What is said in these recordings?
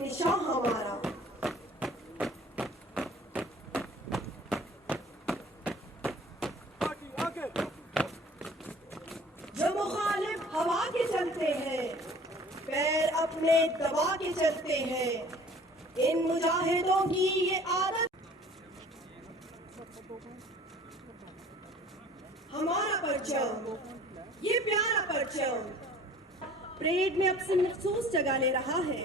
निशां हमारा। जो मुखालिफ हवा के चलते हैं, पैर अपने दबा के चलते हैं, इन मुजाहिदों की ये आदत। हमारा परचम, ये प्यारा परचम परेड में अपनी महसूस जगह ले रहा है।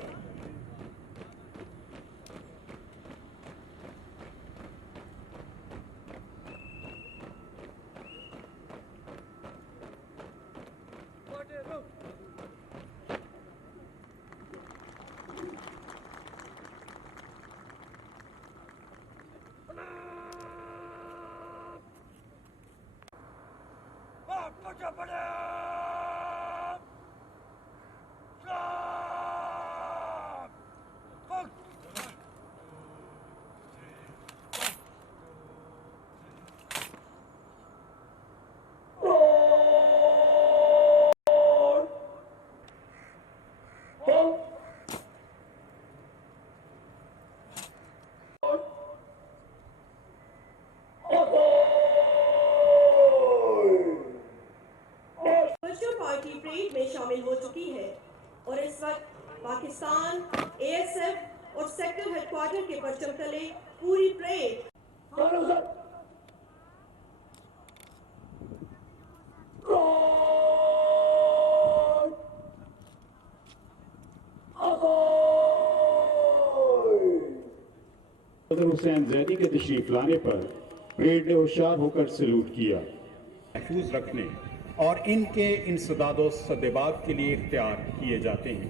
शामिल हो चुकी है और इस वक्त पाकिस्तान ASF और सेक्टर हेडक्वार्टर के परचम तले पूरी परेड हुसैन जैदी के तशरीफ लाने पर परेड ने होशियार होकर सैल्यूट किया। महफूज रखने और इनके इंसदादो सदेबाग के लिए इख्तियार किए जाते हैं।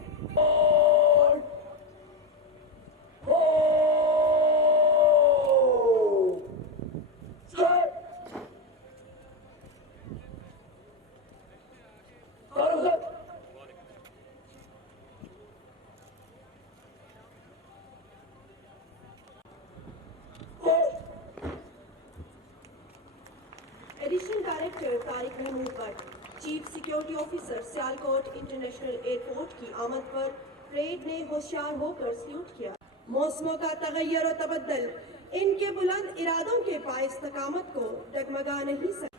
Additional director Tariq Mahmood Bhatt, chief security officer Sialkot international airport की आमद पर परेड ने होशियार होकर सल्यूट किया। मौसमों का तगय्युर और तबद्दुल इनके बुलंद इरादों के पाए इस्तकामत को डगमगा नहीं सकता।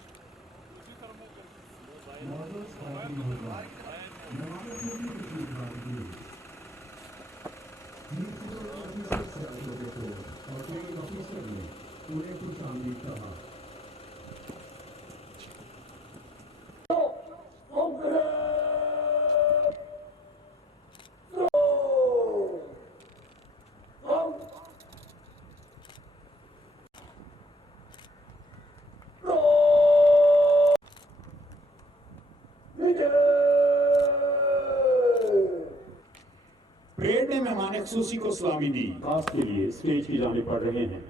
परेड ने मेहमान खुसूसी को सलामी दी। खास के लिए स्टेज की जाने पड़ रहे हैं।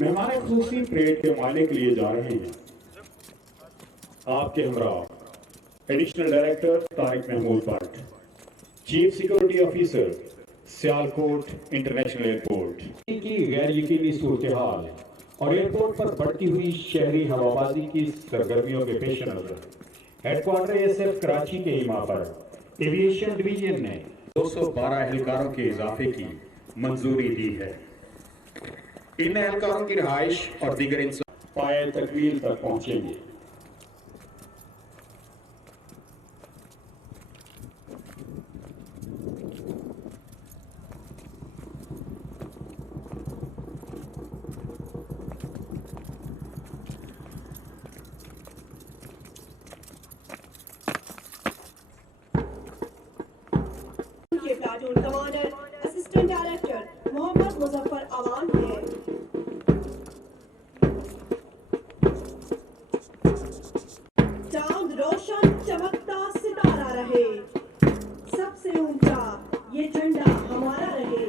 मेहमान खुसूसी परेड के मायने के लिए जा रहे हैं। आपके हमरा additional director Tariq Mahmood Bhatt, chief security officer Sialkot international airport की गैर यकीनी सूरत हाल और एयरपोर्ट पर बढ़ती हुई शहरी हवाबाजी की सरगर्मियों के पेश नजर हेडक्वार्टर ASF कराची के इमा पर एविएशन डिवीजन ने 212 एहलकारों के इजाफे की मंजूरी दी है। इन एहलकारों की रिहाइश और दीगर पाए तकमील तक पहुंचेंगे। Platoon commander assistant director Mohammad Muzaffar Awan है। चांद रोशन चमकता सितारा रहे, सबसे ऊंचा ये झंडा हमारा रहे।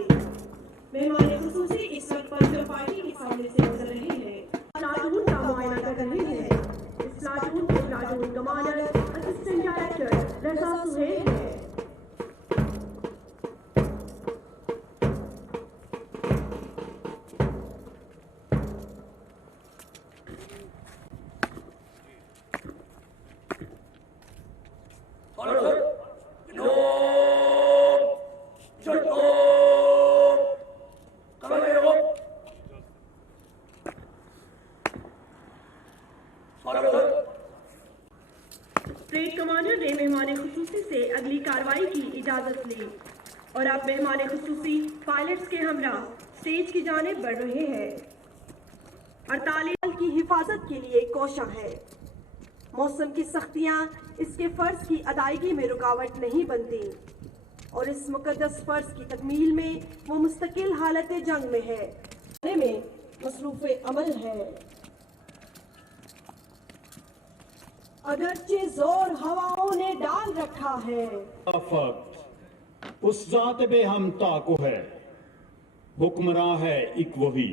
मेहमान खुसूसी इस वक्त पंजाब पार्टी के सामने से गुजर रही है। प्लाटून का मुआयना कर रहे हैं। इस प्लाटून के प्लाटून कमांडर असिस्टेंट डायरेक्टर रजा सुहेल है। कार्रवाई की इजाज़त ली और अब मेहमान खुसूसी पायलट्स के हमरा स्टेज की जानिब बढ़ रहे हैं। 48 की हिफाजत के लिए कोशा है। मौसम की सख्तियाँ इसके फ़र्ज की अदायगी में रुकावट नहीं बनती और इस मुकद्दस फ़र्ज की तकमील में वो मुस्तकिल हालत जंग में है में मसरूफ़ अमल है। अगरचे जोर हवाओं ने डाल रखा है, आफत उस जात बे हम ताको है, हुक्मरां है एक वही।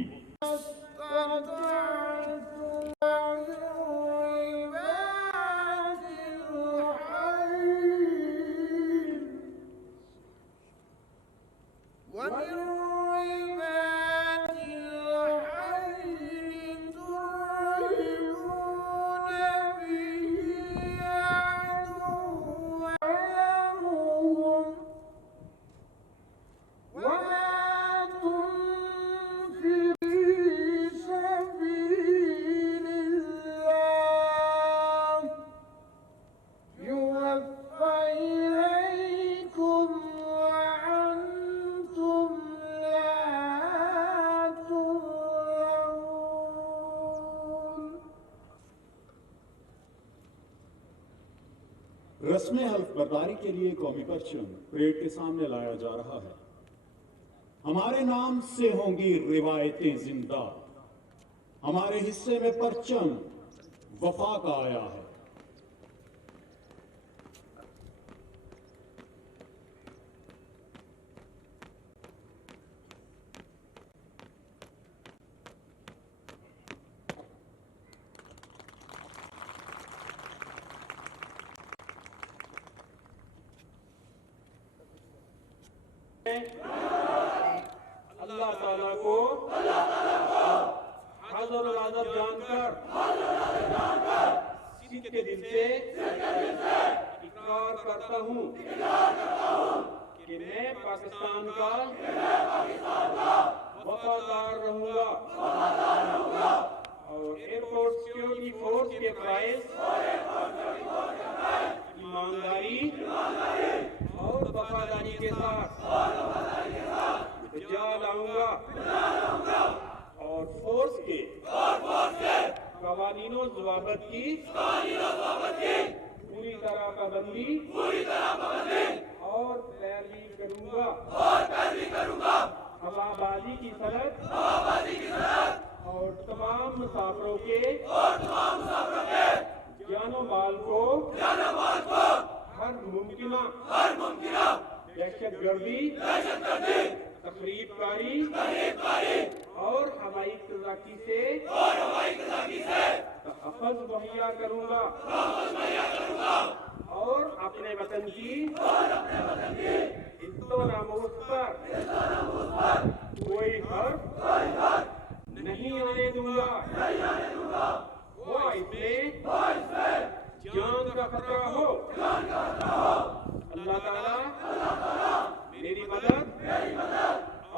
रस्म हल्फ बर्दारी के लिए कौमी परचम परेड के सामने लाया जा रहा है। हमारे नाम से होंगी रिवायतें जिंदा, हमारे हिस्से में परचम वफा का आया है। अल्लाह ताला को हाज़िर नाज़िर जानकर सीधे दिल से इकरार करता हूँ कि मैं पाकिस्तान का वफादार रहूंगा और एयरपोर्ट सिक्योरिटी फोर्स के प्राइस ईमानदारी और वफादारी के साथ जा लाऊंगा और फोर्स के कवानीनों ज़वाबित की पूरी तरह पाबंदी और पैरवी करूंगा। हवाबाजी की सनद और तमाम मुसाफिरों के जानो माल को हर मुमकिना दहशतगर्दी, तकरीबकारी और हवाई तज़ाकी से तहफ़्फ़ुज़ मुहैया करूंगा और अपने वतन की इज़्ज़त व नामूस पर कोई हर्फ नहीं आने दूंगा। वो इसमें जान का खतरा हो। अल्लाह ताला मेरी मदद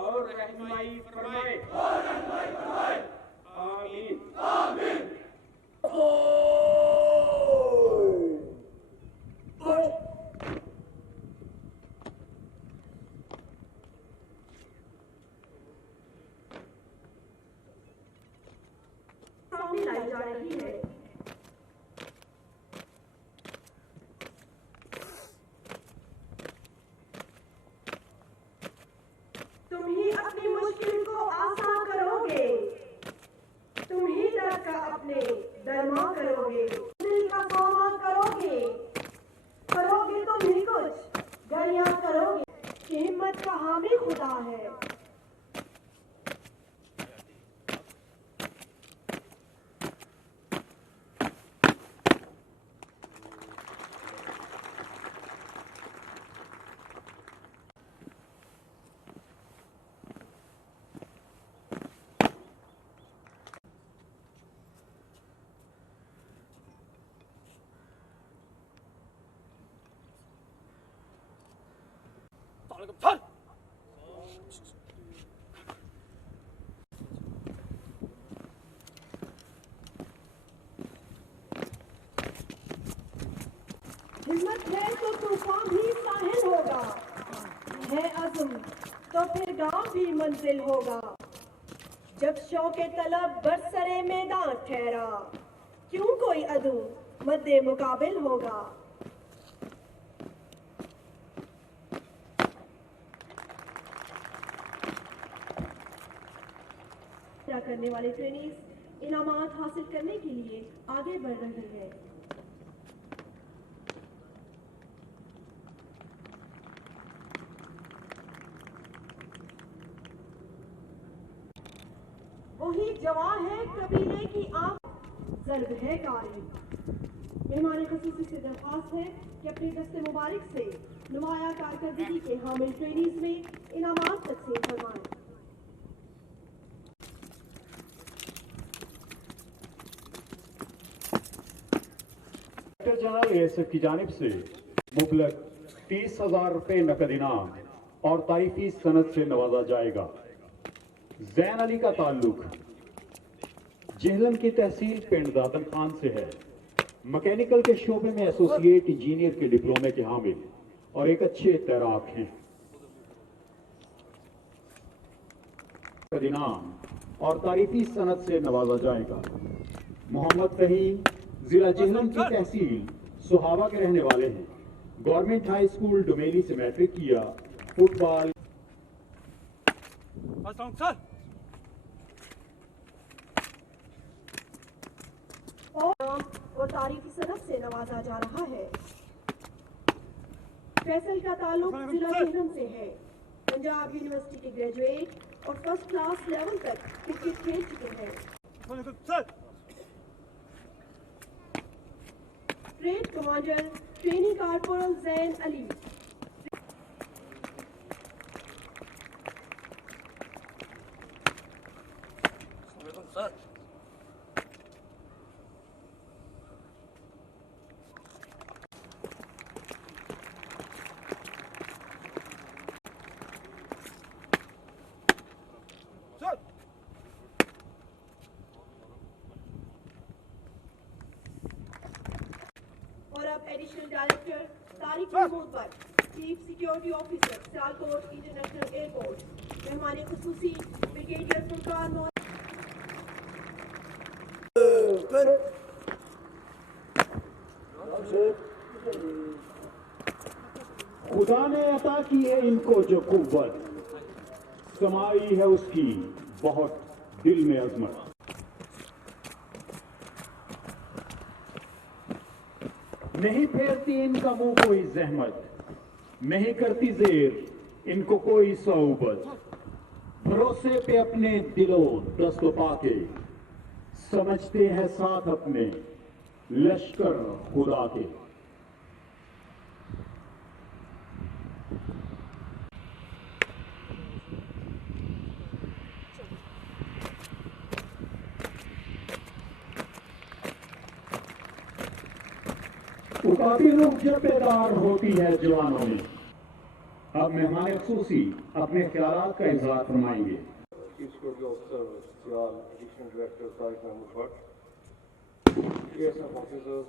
और रहनुमाई फरमाए। आमीन। सामने लाई जा रही है। तुम ही अपनी मुश्किल को आसान करोगे, तुम ही दर्द का अपने दरमा करोगे, दिल का सामान करोगे तुम ही कुछ गरियां करोगे कि हिम्मत का हामी खुदा है। हिम्मत है तो तू तूफान भी साहिल होगा, है अज़्म तो फिर गांव भी मंजिल होगा। जब शौके तलब बरसरे मैदान ठहरा, क्यों कोई अदू मद्दे मुकाबिल होगा। करने वाले ट्रेनीज इनामात हासिल करने के लिए आगे बढ़ रहे हैं। वही जवान है कबीले की आंख, जर्ब है कारी। मेहमान खसूसी से दरख्वास्त है कि अपने दस्ते मुबारक से नुमाया कारकर्दगी के हामिल ट्रेनीज में इनामात तकसीम फरमाएं। डायरेक्टर जनरल एएसएफ की जानिब से मुबलक 30,000 रुपए नकद इनाम और तारीफी सनद से नवाजा जाएगा। जैन अली का ताल्लुक जेहलम की तहसील पिंड दादन खान से है। मैकेनिकल के शोबे में एसोसिएट इंजीनियर के डिप्लोमे के हामिल और एक अच्छे तैराक हैं। इनाम और तारीफी सनद से नवाजा जाएगा। मोहम्मद फहीम जिला जेहलम की तहसील सुहावा के रहने वाले हैं। गवर्नमेंट हाई स्कूल डुमेली से मैट्रिक किया। फुटबॉल और तारीफी सनद से नवाजा जा रहा है। फैसल का ताल्लुक जिला जेहलम से है। पंजाब यूनिवर्सिटी के ग्रेजुएट और फर्स्ट क्लास लेवल तक क्रिकेट खेल चुके हैं। Brigade commander trainee corporal Zain Ali. और अब additional director Tariq Mahmood Bhatt, chief security officer Sialkot international airport, मेहमान खुसूसी ब्रिगेडियर फुरकान खुदा ने अता की है इनको जो कुव्वत, समाई है उसकी बहुत दिल में अजमत। नहीं फेरती इनका मुंह कोई जहमत, नहीं करती जेर इनको कोई सौबत। भरोसे पे अपने दिलो दस्तो पाके, समझते हैं साथ अपने लश्कर खुदा के। काफी लोग जब्बेदार होती है जवानों में। अब मेहमान खुसूसी अपने ख्यालात का इजहार फरमाएंगे। Chief security officer Sial, additional director Tariq Mahmood Bhatt, ASF officers,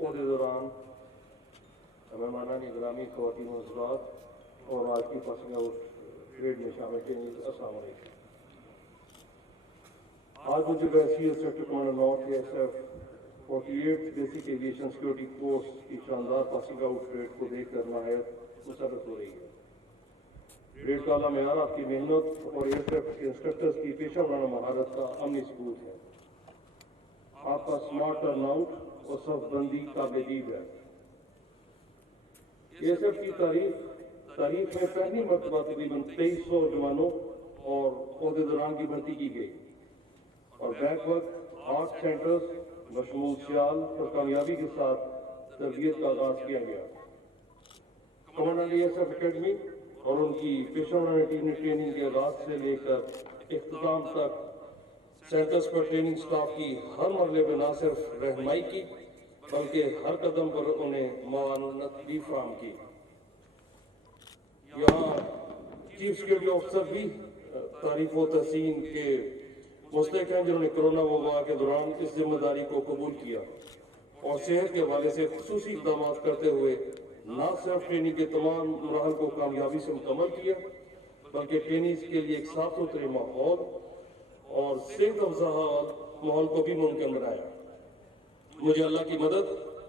ओहदेदारान, मेहमानान गिरामी, ख़वातीन व हज़रात और आज की पासिंग आउट परेड में शामिल ट्रेनीज़, अस्सलाम वालेकुम। आज मुझे बैसियर sector commander north ASF 48 basic aviation security course की शानदार पासिंग आउट परेड को देखकर नहायत मुसर्रत हो रही है। परेड का आला मेयार आपकी मेहनत और एयरक्राफ्ट के इंस्ट्रक्टर्स की पेशा वराना महारत का अमली सबूत है। आपका स्मार्ट टर्न आउट और सफबंदी काबिल है। एएसएफ की तारीख में पहली मरतबा तकरीबन 2300 जवानों और ओहदेदारान की भर्ती की गई और बैकवर्क आर्ट सेंटर्स मशमूल सियाल और कामयाबी के साथ तरबियत का आगाज किया गया। कमांडर एएसएफ एकेडमी और उनकी पेशेवराना टीम ने ट्रेनिंग के आगाज से लेकर इख्तिताम तक सेंटर्स पर ट्रेनिंग स्टाफ की हर मरले में न सिर्फ रहनुमाई की बल्कि हर कदम पर उन्हें मानत भी फराहम की। यहाँ चीफ सिक्योरिटी ऑफिसर भी तारीफ व तहसीन के मुस्तक हैं जिन्होंने कोरोना वबा के दौरान इस जिम्मेदारी को कबूल किया और सेहत के हवाले से खुसूसी इक़दाम करते हुए न सिर्फ ट्रेनिंग के तमाम मराहल को कामयाबी से मुकम्मल किया, बल्कि ट्रेनिंग के लिए एक साफ सुथरे माहौल और सेहत अफजा माहौल को भी मुमकिन बनाया। मुझे अल्लाह की मदद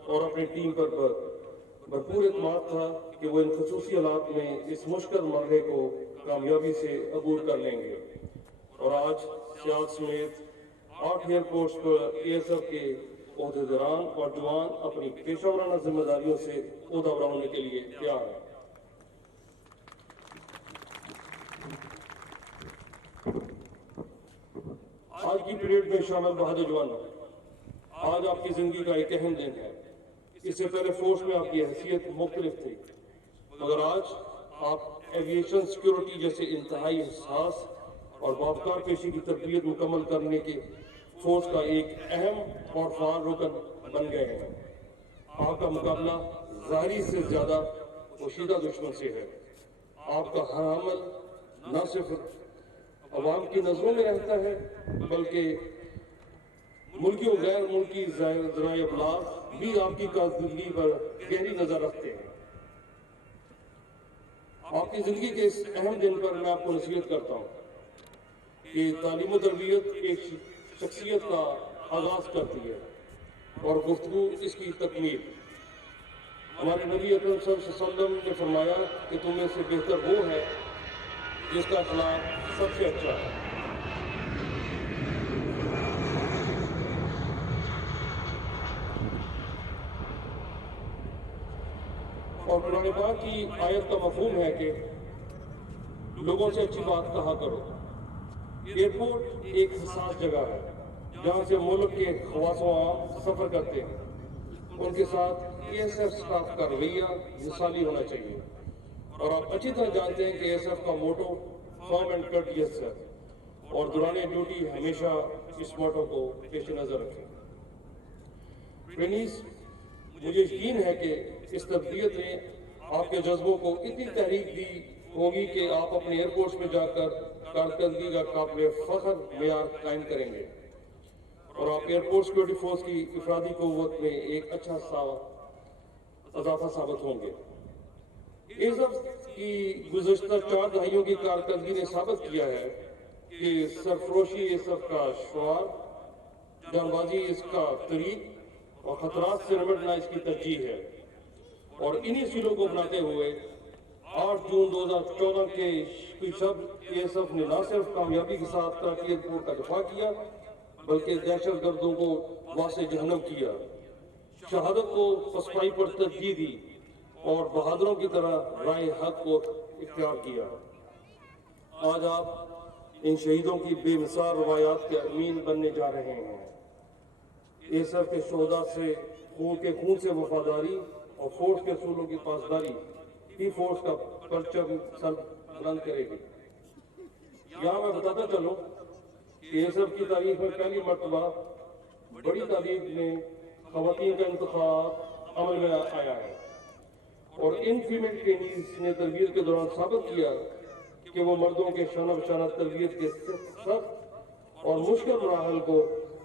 और अपनी टीम पर भरपूर एतमाद था कि वो इन खुसूसी हालात में इस मुश्किल मरहले को कामयाबी से अबूर कर लेंगे। और आज सियाल समेत 8 एयरपोर्ट्स पर ASF के ओहदेदारान और जवान अपनी पेशेवराना जिम्मेदारियों से ओहदा होने के लिए तैयार हैं। आज की पीरियड में शामिल बहादुर जवानों, आज आपकी जिंदगी का एक अहम दिन है। इससे पहले फोर्स में आपकी हैसियत मुख्तलिफ थी, मगर आज आप एविएशन सिक्योरिटी जैसे इंतहाई हसास और बावकार पेशी की तरबियत मुकम्मल करने के फोर्स का एक अहम और फाल रुकन बन गए हैं। आपका मुकाबला जाहिरी से ज्यादा पोशीदा दुश्मन से है। आपका हर अमल न सिर्फ अवाम की नजरों में रहता है, बल्कि मुल्की और गैर मुल्की ज़राए अबलाग भी आपकी कारकर्दगी पर गहरी नजर रखते हैं। आपकी जिंदगी के इस अहम दिन पर मैं आपको नसीहत करता हूँ कि तालीम और तरबियत एक शख्सियत का आगाज करती है और गुफ्तगू इसकी तकमील। हमारे नबी अकरम सल्लल्लाहु अलैहि वसल्लम ने फरमाया कि तुम में से बेहतर वो है जिसका अखलाक सबसे अच्छा है। और कुरान पाक की आयत का मफहूम है कि लोगों से अच्छी बात कहा करो। एयरपोर्ट एक हसास जगह है जहाँ से मुल्क के खवासों आम सफर करते हैं। उनके साथ ASF स्टाफ का रवैया मिसाली होना चाहिए। और आप अच्छी तरह जानते हैं कि ASF का मोटो फर्म एंड कर्टियस है और दौरान ड्यूटी हमेशा इस मोटो को पेश नजर रखें। ट्रेनीज, मुझे यकीन है कि इस तरबियत ने आपके जज्बों को इतनी तहरीक दी होगी कि आप अपने एयरपोर्ट्स में जाकर कारकर्दगी का काबिल फख्र मेयार कायम करेंगे और आप एयरपोर्ट सिक्योरिटी फोर्स की इफरादी कुव्वत में एक अच्छा इजाफा साबित होंगे। ASF की गुज़श्ता 4 दहाइयों की कारकर्दगी ने साबित किया है कि सरफरोशी ASF का शुमार, जानबाजी इसका तरीक और खतरात से निपटना इसकी तरजीह है। और इन्हीं सीलों को बनाते हुए 8 जून 2014 के शब ASF ने न सिर्फ कामयाबी के साथ कराची एयरपोर्ट का दफा किया, बल्कि दहशत गर्दों को वासे जहन्नम किया, शहादत को पसपाई पर तरजीह दी और बहादुरों की तरह राय हक को इख्तियार किया। आज आप इन शहीदों की बेमिसाल रवायात के अमीन बनने जा रहे हैं। ASF के शोहदा से खून से वफादारी और फोर्स के असूलों की पासदारी ही फोर्स का परचम सर बुलंद करेगी। यहाँ मैं बताता चलूं कि ASF की तारीख में पहली मरतबा बड़ी तारीख में खवातीन का इंतखाब अमल में आया है और इन फीमेल ट्रेनीज ने तरबियत के दौरान साबित किया कि वो मर्दों के शाना बशाना तरबियत के सख्त और मुश्किल मराहल को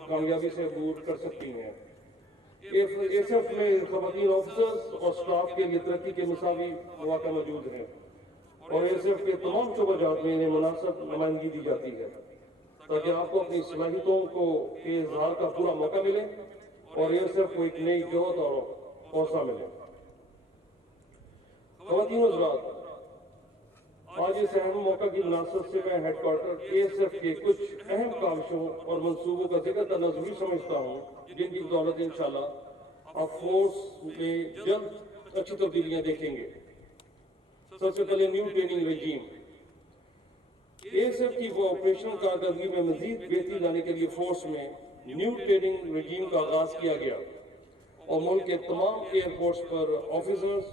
कामयाबी से दूर कर सकती हैं। ASF में खवातीन ऑफिसर्स और स्टाफ के लिए तरक्की के मुसावी मौके मौजूद हैं और ASF के तमाम शोबाजात में इन्हें मुनासिब नुमाइंदगी दी जाती है ताकि आपको अपनी सलाहियतों को के इजहार का पूरा मौका मिले और ASF को एक नई जोत और हौसला मिले। खवातीन हज़रात, आज इस अहम मौका की मुनासबत से मैं हेडक्वार्टर ASF के कुछ अहम काविशों और मंसूबों का जिक्र करना जरूरी समझता हूँ, जिनकी बदौलत इंशाल्लाह आप फोर्स में जल्द अच्छी तब्दीलियां देखेंगे। सबसे पहले न्यू ट्रेनिंग रेजीम। ASF की वो ऑपरेशन कारकर्दगी में मजीद बेहतरी लाने के लिए फोर्स में न्यू ट्रेनिंग रेजीम का आगाज किया गया और मुल्क के तमाम एयरपोर्ट्स पर ऑफिसर्स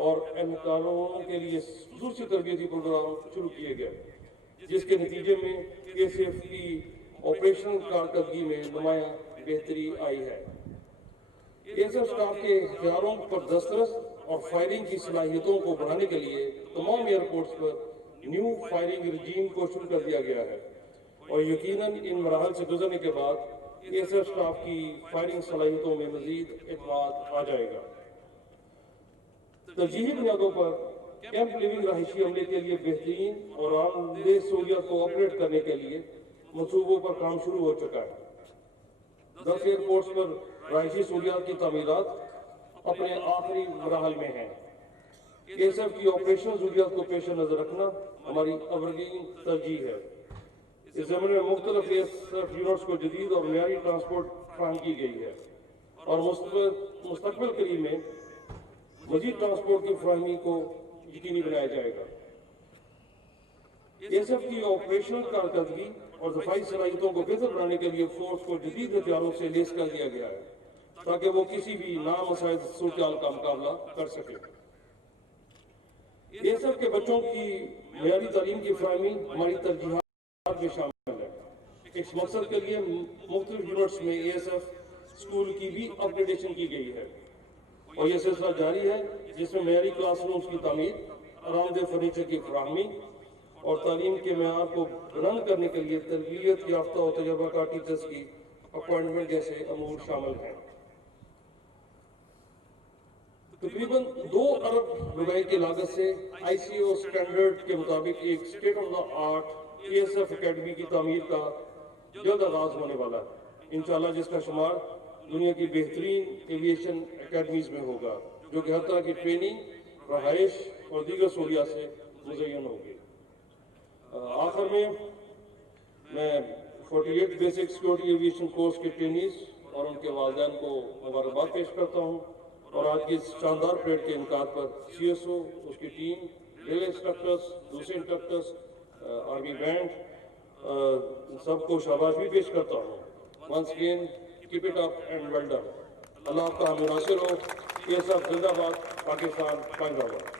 और एहलकारों के लिए खसूसी तरबियती प्रोग्राम शुरू किए गए, जिसके नतीजे में ASF की ऑपरेशन कारकर्दगी में नुमाया बेहतरी आई है। ASF स्टाफ के इख्तियारों पर दस्तरस और फायरिंग की सलाहियतों को बढ़ाने के लिए तमाम एयरपोर्ट्स पर न्यू फायरिंग रजीम को शुरू कर दिया गया है और यकीनन इन मराहल से गुजरने के बाद ASF स्टाफ की फायरिंग सलाहियतों में मजीद एतमाद आ जाएगा। तरजीही बुनियादों पर कैंप लिविंग रहायशी अमले के लिए बेहतरीन और आमदे सहूलियत को ऑपरेट करने के लिए मनसूबों पर काम शुरू हो चुका है। 10 एयरपोर्ट्स पर रहायशी सहूलियात की तमीरात अपने आखिरी मराहल में है। ASF की ऑपरेशनल जरूरियात को पेश नजर रखना हमारी अवलीन तरजीह है। इस ज़मीन में मुख्तलिफ ASF यूनिट्स को जदीद और मियारी ट्रांसपोर्ट फराहम की गई है और मुस्तकबिल करीब में मजीद ट्रांसपोर्ट की फराहमी को यकीनी बनाया जाएगा। ASF की ऑपरेशनल कारकर्दगी और दफाई सलाहियतों को बेहतर बनाने के लिए फोर्स को जदीद हथियारों से लेस कर दिया गया है ताकि वो किसी भी नामुसाइद सूरत का मुकाबला कर सके। ASF के बच्चों की मियारी तालीम की फराहमी हमारी तरजीहात में शामिल है। इस मकसद के लिए मुख्तलिफ यूनिट्स में ASF स्कूल की भी अपग्रेडेशन की गई है और यह सिलसिला जारी है जिसमें मियारी क्लासरूम्स की तामीर, आरामदेह फर्नीचर की फराहमी और तालीम के मेयार को बुलंद करने के लिए तरबियत याफ्ता और तजर्बाकार टीचर्स की अपॉइंटमेंट जैसे अमूर शामिल हैं। तकरीबन 2 अरब रुपए की लागत से ICO स्टैंडर्ड के मुताबिक एक state of the art ASF academy की तामीर का जल्द आगाज होने वाला है इंशाल्लाह, जिसका शुमार दुनिया की बेहतरीन एविएशन एकेडमीज में होगा जो कि हर तरह की ट्रेनिंग, रहाइश और दीगर सहूलियात से मुज़य्यन होगी। आखिर में मैं 48 बेसिक सिक्योरिटी एविएशन कोर्स के ट्रेनीज और उनके वालिदैन को मुबारकबाद पेश करता हूँ और आज की इस शानदार परेड के इनकार पर CSO, उसकी टीम, रेलवे इंस्ट्रक्टर्स, दूसरे इंस्ट्रक्टर्स, आर्मी बैंड सबको शाबाश भी पेश करता हूँ। Once again keep it up and well done. Allah आपका हम नासिर हो। ASF जिंदाबाद, पाकिस्तान जिंदाबाद।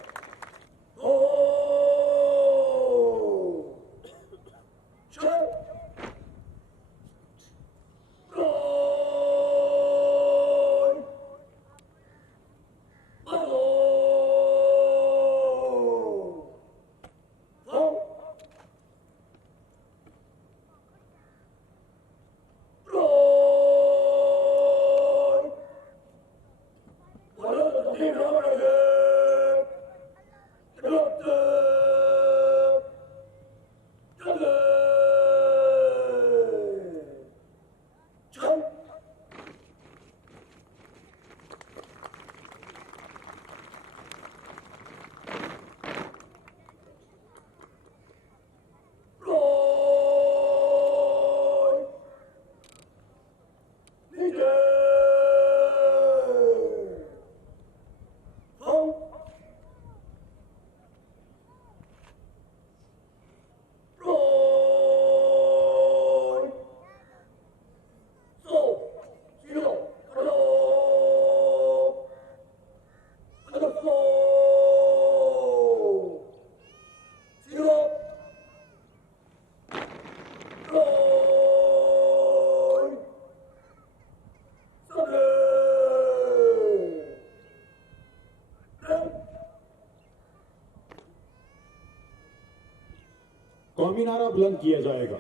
कौमी नारा बुलंद किया जाएगा।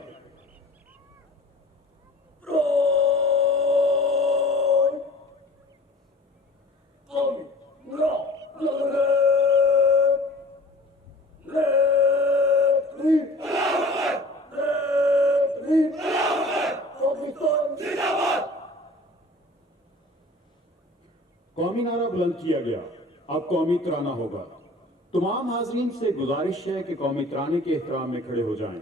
कौमी नारा बुलंद किया गया, अब कौमी तराना होगा। तमाम हाज़रीन से गुजारिश है कि कौमी तराने के एहतराम में खड़े हो जाएं।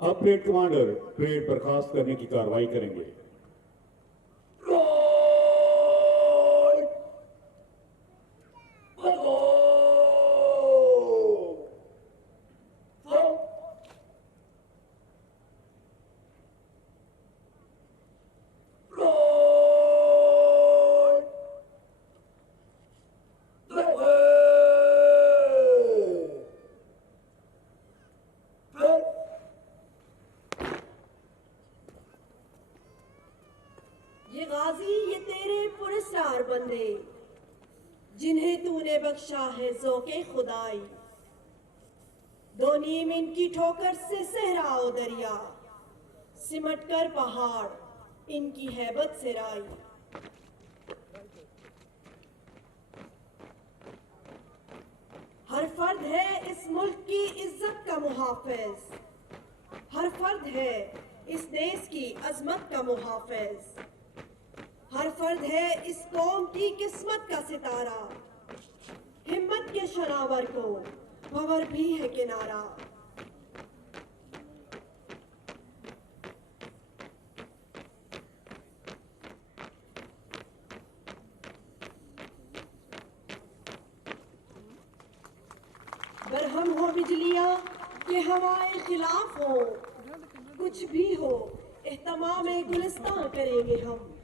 अब परेड कमांडर परेड बर्खास्त करने की कार्रवाई करेंगे। ये गाजी, ये तेरे पुरस्कार बंदे जिन्हें तूने बख्शा है ज़ौक़े खुदाई। दो नीम इनकी ठोकर से सहराओ दरिया, सिमट कर पहाड़ इनकी हैबत से राई। हर फर्द है इस मुल्क की इज्जत का मुहाफिज, हर फर्द है इस देश की अजमत का मुहाफिज, हर फर्द है इस कौम की किस्मत का सितारा। हिम्मत के शनावर को भंवर भी है किनारा। बरहम हो बिजलियां के हवाएं खिलाफ हो, कुछ भी हो एहतमाम गुलिस्तान करेंगे हम।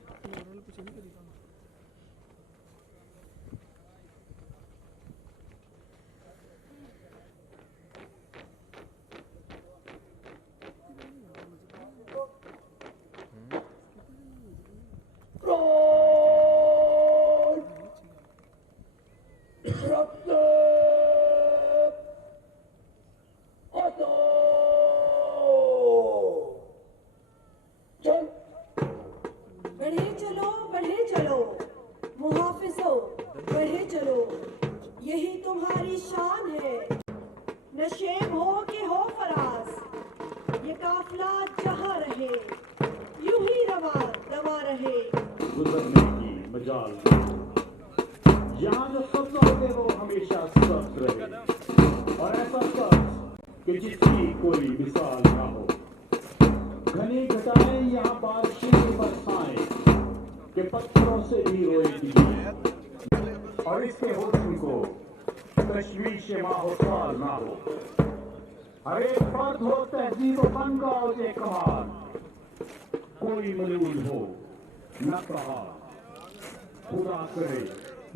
बढ़े चलो मुहाफिजो, बढ़े चलो, यही तुम्हारी शान है। नशेब हो कि हो फराज, ये काफिला जहाँ रहे यूं ही रवा दवा रहे। गुजरने की मजाल यहाँ जो सब्ज होते वो हमेशा सब्ज रहे, और ऐसा सब्ज कि जिसकी कोई मिसाल ना हो। घनी घटाएं यहाँ बारिशें बरसाएं कि पत्थरों से भी रोएगी, और इसके हुस्न को तशवीश माहौल ना हो। हर एक फर्द हो तहजीब व फन का औजे कमाल, कोई मलूल हो न कहा खुदा करे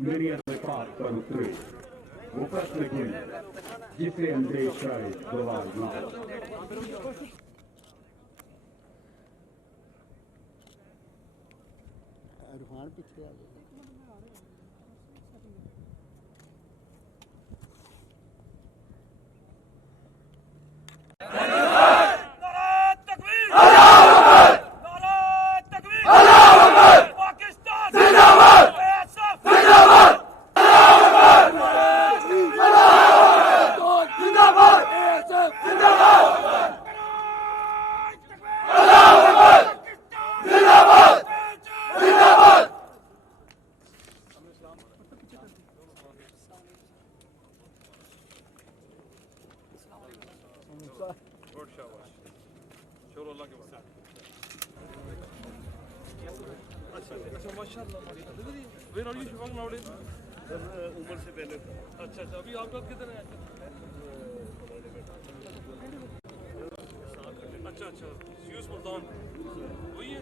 मेरी पाक पर उतरे वो प्रश्न गिन जिसे अंदेशाए जवाब ना हो। रूहान पीछे आ गए। Where are you from nowadays? उम्र से पहले था। अच्छा अच्छा, अभी आपका किधर है? अच्छा अच्छा, यूसुफ सुल्तान वही है।